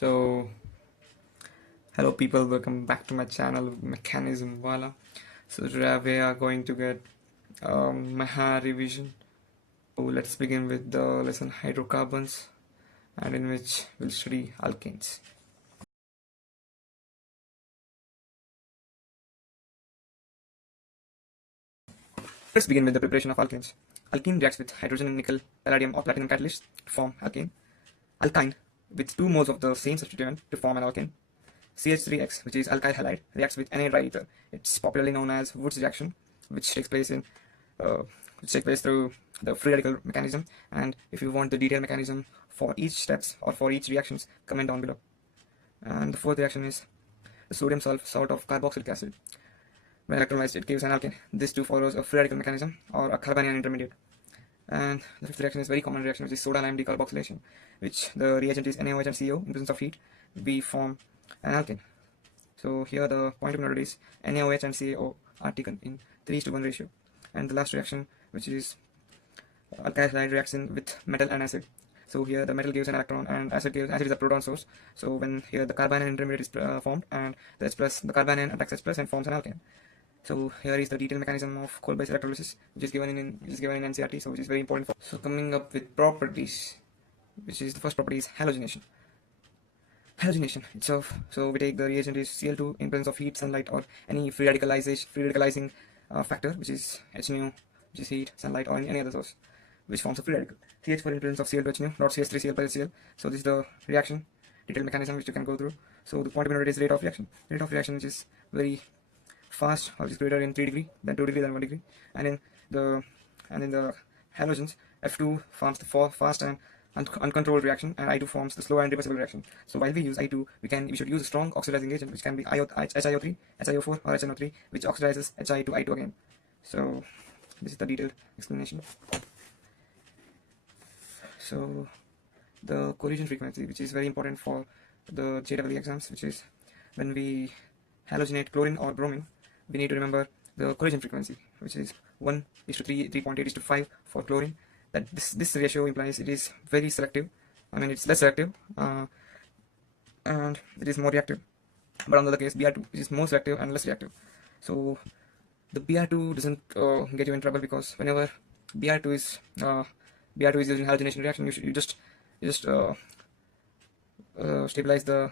So, hello people, welcome back to my channel Mechanism Wala. So today we are going to get Maha revision. So let's begin with the lesson Hydrocarbons, and in which we'll study alkanes. Let's begin with the preparation of alkanes. Alkene reacts with hydrogen and nickel, palladium or platinum catalysts to form alkane. Alkyne with 2 moles of the same substituent to form an alkane. CH3X, which is alkyl halide, reacts with Na dry ether. It's popularly known as Wood's reaction, which takes place through the free radical mechanism. And if you want the detailed mechanism for each steps or for each reactions, comment down below. And the fourth reaction is the sodium salt of carboxylic acid. When electrolyzed, it gives an alkane. This too follows a free radical mechanism or a carbanion intermediate. And the fifth reaction is very common reaction, which is soda lime decarboxylation, which the reagent is NaOH and CO. In presence of heat, we form an alkane. So here the point to note is NaOH and CO are taken in 3:1 ratio. And the last reaction, which is alkyl halide reaction with metal and acid. So here the metal gives an electron and acid is a proton source. So when here the carbanion intermediate is formed, and the H plus, the carbanion attacks H plus and forms an alkane. So here is the detailed mechanism of coal-based electrolysis, which is given in NCERT, so which is very important. So coming up with properties, which is the first property is halogenation. Halogenation itself. So we take the reagent is Cl2 in presence of heat, sunlight, or any free radicalizing factor, which is H nu, which is heat, sunlight, or any other source, which forms a free radical. CH4 in presence of Cl2 H nu, not CH3 Cl plus Cl. So this is the reaction detailed mechanism which you can go through. So the point of note is rate of reaction. Rate of reaction, which is very fast, or is greater in 3 degree, then 2 degree, then 1 degree. And in the halogens, F2 forms the fast and uncontrolled reaction, and I2 forms the slow and reversible reaction. So while we use I2, we should use a strong oxidizing agent, which can be HiO3, HiO4, or HNO3, which oxidizes Hi to I2 again. So this is the detailed explanation. So the collision frequency, which is very important for the JEE exams, which is when we halogenate chlorine or bromine, we need to remember the collision frequency, which is 1:3, 3.8:5 for chlorine. That this ratio implies it is very selective. I mean, it's less selective, and it is more reactive. But on the other case, Br2 is more selective and less reactive. So the Br2 doesn't get you in trouble, because whenever Br2 is using halogenation reaction, you just stabilize the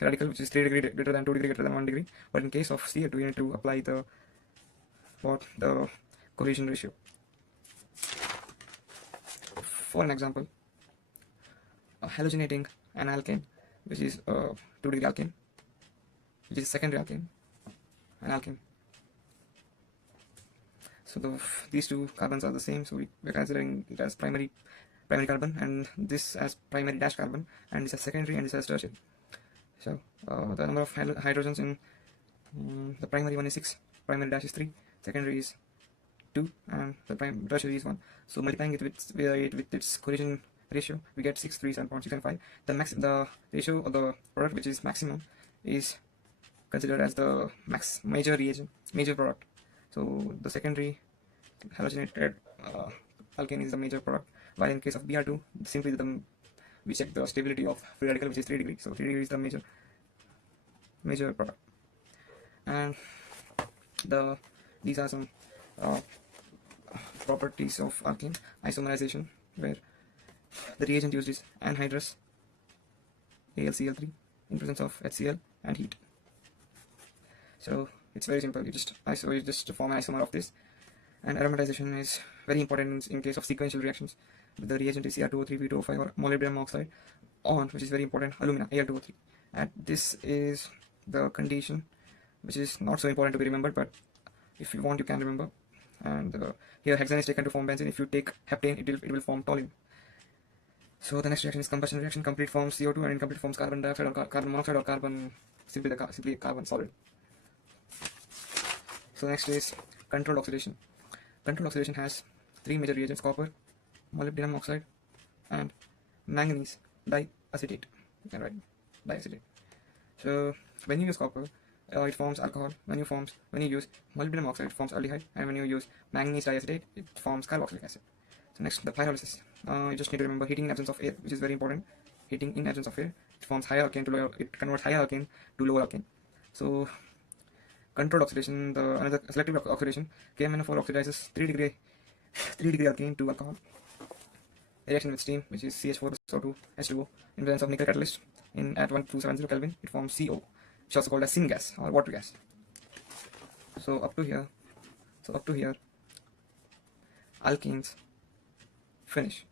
radical, which is 3 degree greater than 2 degree greater than 1 degree. But in case of Cl2, you need to apply the collision ratio. For an example, halogenating an alkane, which is 2 degree alkane, which is secondary alkane, an alkane. So these two carbons are the same, so we're considering it as primary carbon, and this as primary dash carbon, and this as secondary, and this as tertiary. So the number of hydrogens in the primary one is 6, primary dash is 3, secondary is 2, and the tertiary is 1. So multiplying it with its collision ratio, we get 6, 3, 7.6, and 5. The ratio of the product, which is maximum, is considered as the major product. So the secondary halogenated alkane is the major product, while in case of Br2, simply we check the stability of free radical, which is 3 degrees. So 3 degrees is the major product. And these are some properties of alkane. Isomerization, where the reagent used is anhydrous AlCl3 in presence of HCl and heat. So it's very simple. You just form an isomer of this. And aromatization is very important in case of sequential reactions. The reagent is Cr2O3, V2O5, or molybdenum oxide on, which is very important, alumina, Al2O3. And this is the condition, which is not so important to be remembered, but if you want, you can remember. And here hexane is taken to form benzene. If you take heptane, it will form toluene. So the next reaction is combustion reaction. Complete forms CO2, and incomplete forms carbon dioxide or carbon monoxide, or simply carbon solid. So next is controlled oxidation. Controlled oxidation has 3 major reagents: copper, molybdenum oxide, and manganese diacetate. You can write diacetate. So when you use copper, it forms alcohol. When you use molybdenum oxide, it forms aldehyde, and when you use manganese diacetate, it forms carboxylic acid. So next, the pyrolysis. You just need to remember heating in absence of air, which is very important. Heating in absence of air. it forms higher alkane to lower, it converts higher alkane to lower alkane. So controlled oxidation, the another selective oxidation, KMnO4 oxidizes 3 degree alkane to alcohol. A reaction with steam, which is CH4SO2 H2O, in presence of nickel catalyst at 1270 Kelvin, it forms CO, which is also called as syngas or water gas. So up to here, alkenes finish.